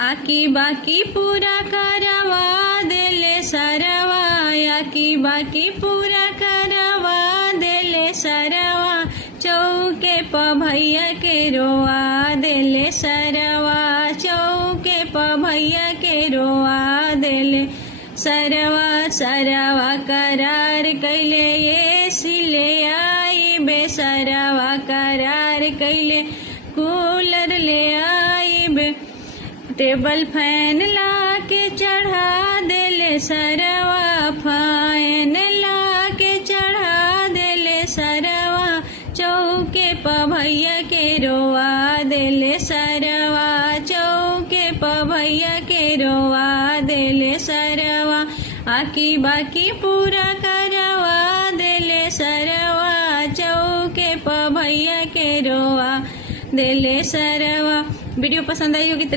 आकी बाकी पूरा करवा देले सरवा, आकी बाकी पूरा करवा देले सरवा, चौके प भैया के रोआ देले सरवा, चौके प भैया के रोआ देले सरवा। सरवा करार कैले ये सिले आई बे, सरवा करार कैले कूलर ले आई बे, टेबल फैन ला के चढ़ा देले सरवा, फैन ला के चढ़ा देले सरवा, चौके प भैया के रोआ देले सरवा, चौके प भैया के रोआ देले सरवा। आकी बाकी पूरा करवा देले सरवा, चौके प भैया के रोआ देले सरवा। वीडियो पसंद आई होगी तो